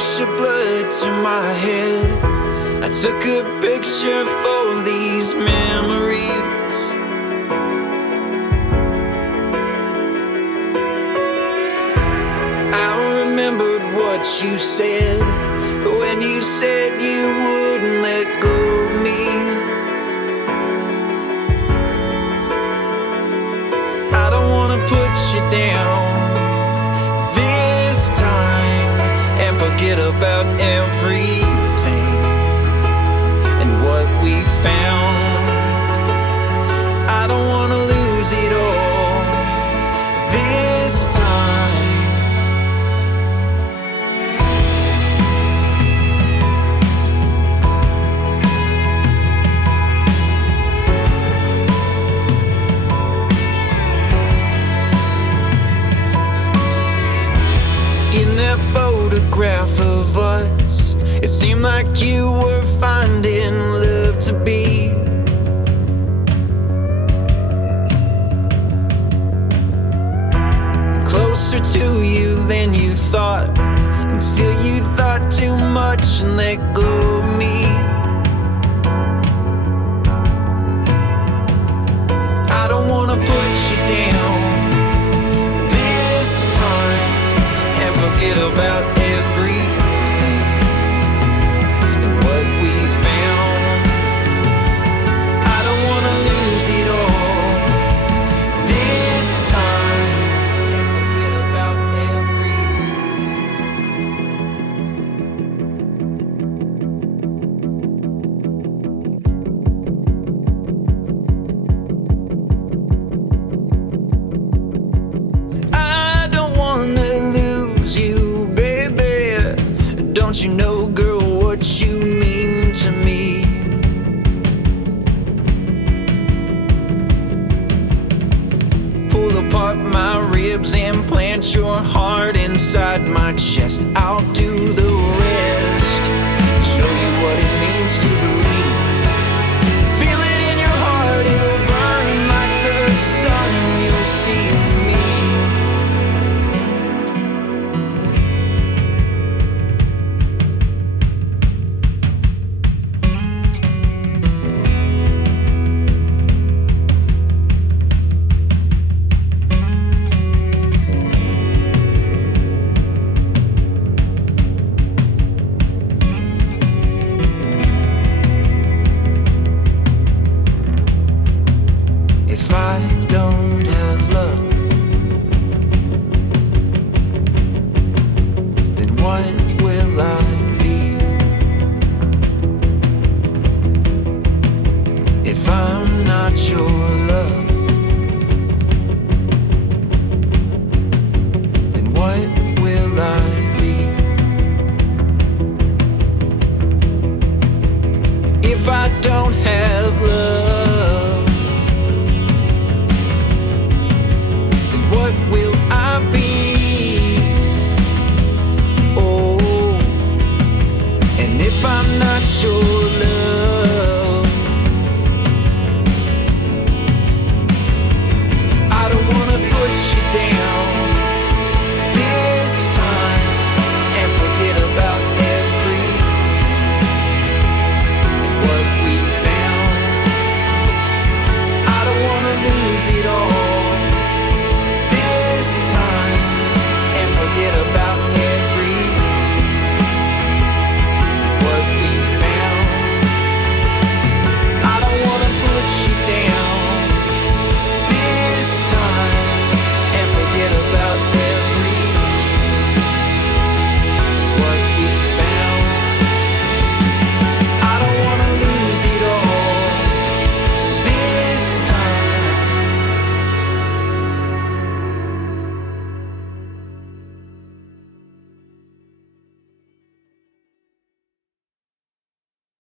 rush of blood to my head. I took a picture for these memories. I remembered what you said when you said you wouldn't let go of me. I don't wanna put you down this time and forget about everything and what we found. I don't wanna lose it all this time. In that photograph of us, it seemed like you were finding love to be. Closer to you than you thought, until you thought too much and let go of me. I don't wanna put you down this time and forget about everything and what we found. I don't wanna lose it all this time and forget about everything. I don't wanna lose you, baby. Don't you know, girl, what you mean to me? Pull apart my ribs and plant your heart inside my chest. I'll do the